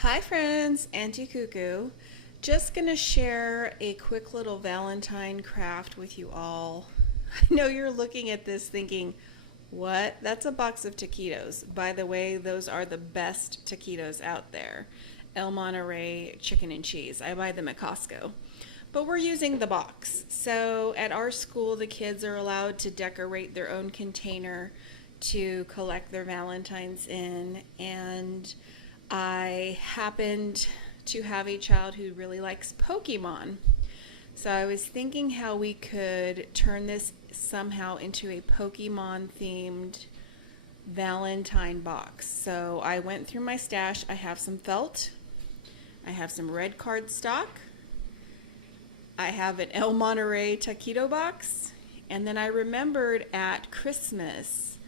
Hi friends, Auntie Cuckoo. Just gonna share a quick little Valentine craft with you all. I know you're looking at this thinking, what? That's a box of taquitos. By the way, those are the best taquitos out there. El Monterey chicken and cheese. I buy them at Costco. But we're using the box. So at our school, the kids are allowed to decorate their own container to collect their Valentines in. And I happened to have a child who really likes Pokemon. So I was thinking how we could turn this somehow into a Pokemon themed Valentine box. So I went through my stash. I have some felt. I have some red cardstock. I have an El Monterey taquito box. And then I remembered at Christmas,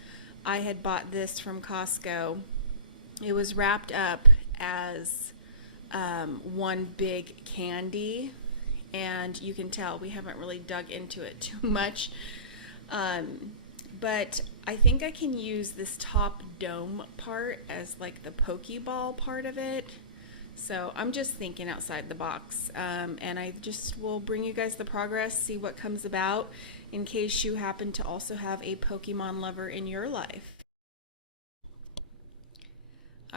I had bought this from Costco. It was wrapped up as one big candy, and you can tell we haven't really dug into it too much. But I think I can use this top dome part as like the Pokeball part of it. So I'm just thinking outside the box, and I just will bring you guys the progress, see what comes about in case you happen to also have a Pokemon lover in your life.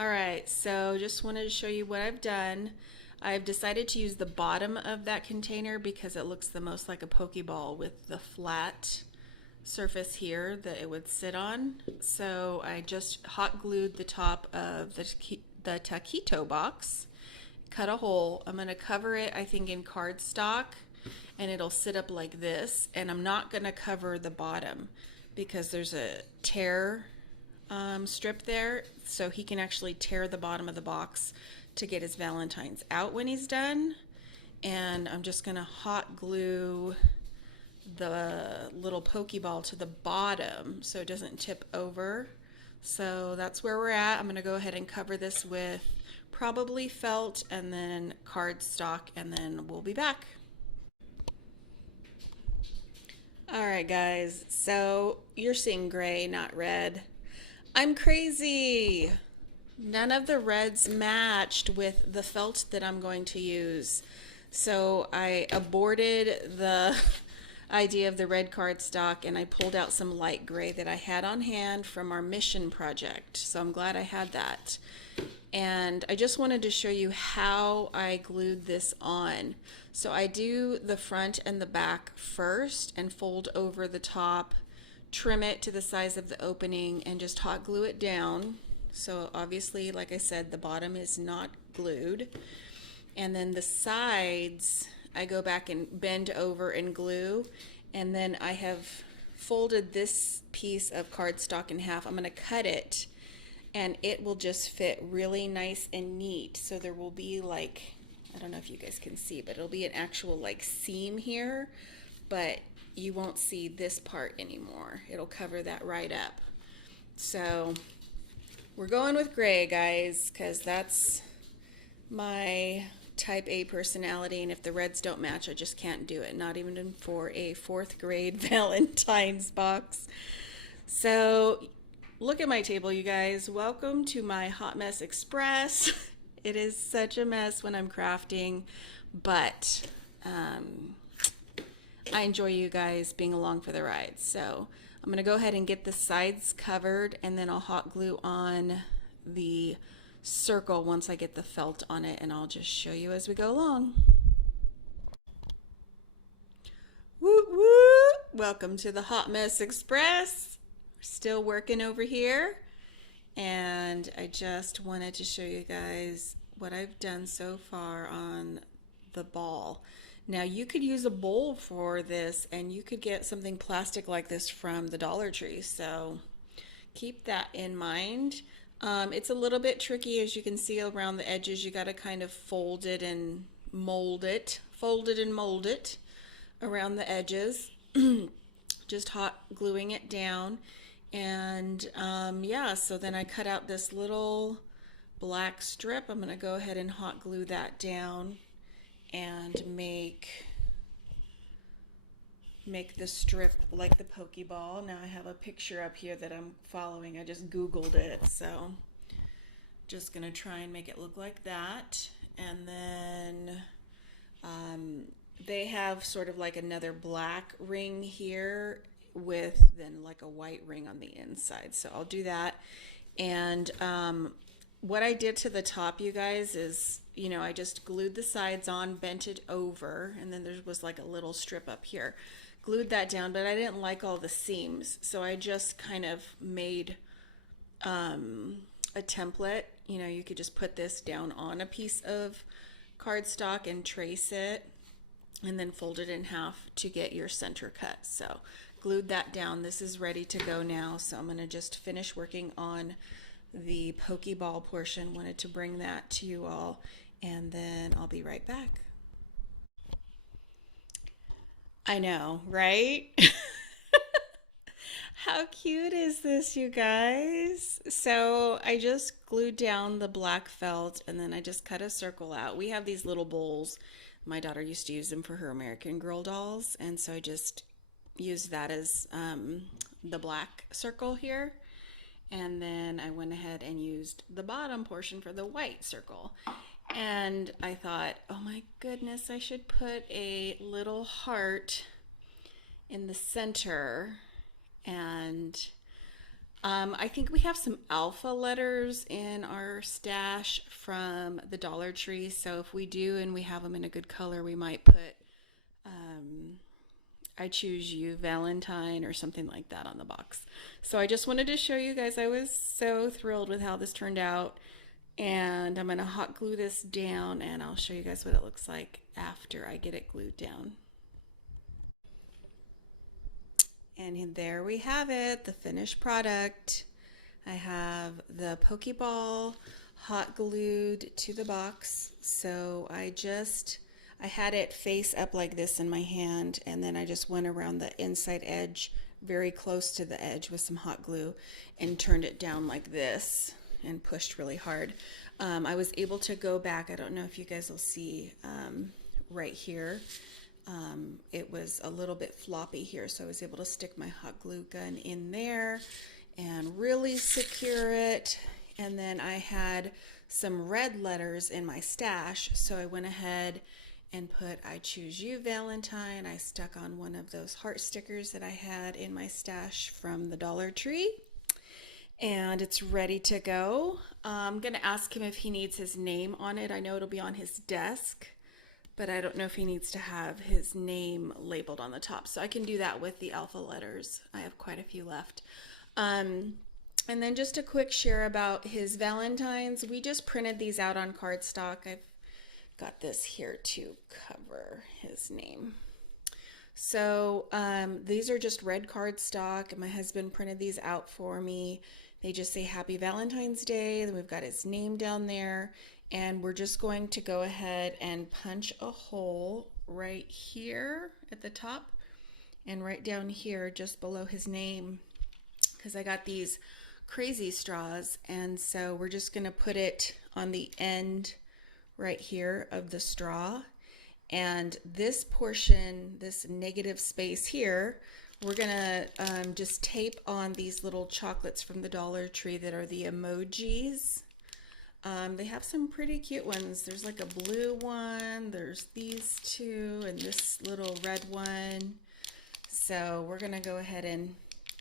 Alright, so just wanted to show you what I've done. I've decided to use the bottom of that container because it looks the most like a Pokeball with the flat surface here that it would sit on. So I just hot glued the top of the taquito box, cut a hole. I'm going to cover it, I think, in cardstock, and it'll sit up like this. And I'm not going to cover the bottom because there's a tear strip there, so he can actually tear the bottom of the box to get his Valentines out when he's done. And I'm just gonna hot glue the little Pokeball to the bottom so it doesn't tip over. So that's where we're at. I'm gonna go ahead and cover this with probably felt and then cardstock, and then we'll be back. Alright guys, so you're seeing gray, not red. I'm crazy. None of the reds matched with the felt that I'm going to use. So I aborted the idea of the red cardstock, and I pulled out some light gray that I had on hand from our mission project. So I'm glad I had that. And I just wanted to show you how I glued this on. So I do the front and the back first and fold over the top, trim it to the size of the opening, and just hot glue it down. So obviously, like I said, the bottom is not glued. And then the sides, I go back and bend over and glue. And then I have folded this piece of cardstock in half. I'm going to cut it, and it will just fit really nice and neat. So there will be like, I don't know if you guys can see, but it'll be an actual like seam here, but you won't see this part anymore. It'll cover that right up. So we're going with gray, guys, because that's my type A personality, and if the reds don't match, I just can't do it, not even for a 4th grade Valentine's box. So look at my table, you guys. Welcome to my Hot Mess Express. It is such a mess when I'm crafting, but I enjoy you guys being along for the ride. So I'm going to go ahead and get the sides covered, and then I'll hot glue on the circle once I get the felt on it, and I'll just show you as we go along. Woo woo! Welcome to the Hot Mess Express. We're still working over here, and I just wanted to show you guys what I've done so far on the ball. Now you could use a bowl for this, and you could get something plastic like this from the Dollar Tree, so keep that in mind. It's a little bit tricky, as you can see around the edges. You got to kind of fold it and mold it, around the edges. Just hot gluing it down, and yeah, so then I cut out this little black strip. I'm going to go ahead and hot glue that down and make the strip like the Pokeball. Now I have a picture up here that I'm following. I just Googled it. So Just gonna try and make it look like that. And then they have sort of like another black ring here with then like a white ring on the inside. So I'll do that. And what I did to the top, you guys, is, I just glued the sides on, bent it over, and then there was like a little strip up here. Glued that down, but I didn't like all the seams. So I just kind of made a template. You could just put this down on a piece of cardstock and trace it and then fold it in half to get your center cut. So glued that down. This is ready to go now. So I'm going to just finish working on the Pokeball portion. Wanted to bring that to you all, and then I'll be right back. I know, right? How cute is this, you guys? So I just glued down the black felt and then I just cut a circle out. We have these little bowls. My daughter used to use them for her American Girl dolls, and so I just used that as the black circle here. And then I went ahead and used the bottom portion for the white circle. And I thought, oh my goodness, I should put a little heart in the center. And I think we have some alpha letters in our stash from the Dollar Tree. So if we do and we have them in a good color, we might put I Choose You Valentine or something like that on the box. So I just wanted to show you guys. I was so thrilled with how this turned out. And I'm going to hot glue this down and I'll show you guys what it looks like after I get it glued down. And there we have it, the finished product. I have the Pokeball hot glued to the box. So I had it face up like this in my hand, and then I just went around the inside edge, very close to the edge with some hot glue, and turned it down like this and pushed really hard. I was able to go back. I don't know if you guys will see right here. It was a little bit floppy here, so I was able to stick my hot glue gun in there and really secure it. And then I had some red letters in my stash, so I went ahead and put I Choose You Valentine. I stuck on one of those heart stickers that I had in my stash from the Dollar Tree, and it's ready to go. I'm gonna ask him if he needs his name on it. I know it'll be on his desk, but I don't know if he needs to have his name labeled on the top. So I can do that with the alpha letters. I have quite a few left. And then just a quick share about his Valentines. We just printed these out on cardstock. I've got this here to cover his name. So these are just red cardstock, and my husband printed these out for me. They just say Happy Valentine's Day. Then we've got his name down there. And we're just going to go ahead and punch a hole right here at the top and right down here just below his name, because I got these crazy straws, and so we're just going to put it on the end right here of the straw. And this portion, this negative space here, we're going to just tape on these little chocolates from the Dollar Tree that are the emojis. They have some pretty cute ones. There's like a blue one, there's these two, and this little red one. So we're gonna go ahead and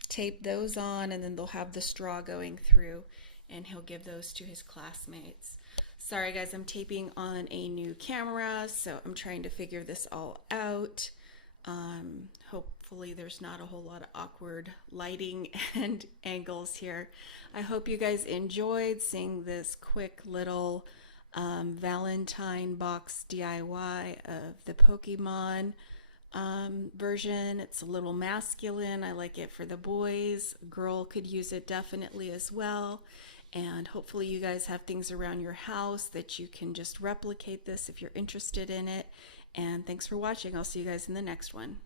tape those on, and then they'll have the straw going through, and he'll give those to his classmates. Sorry guys, I'm taping on a new camera, so I'm trying to figure this all out. Hopefully there's not a whole lot of awkward lighting and angles here. I hope you guys enjoyed seeing this quick little Valentine box DIY of the Pokemon version. It's a little masculine. I like it for the boys. A girl could use it definitely as well. And hopefully you guys have things around your house that you can just replicate this if you're interested in it. And thanks for watching. I'll see you guys in the next one.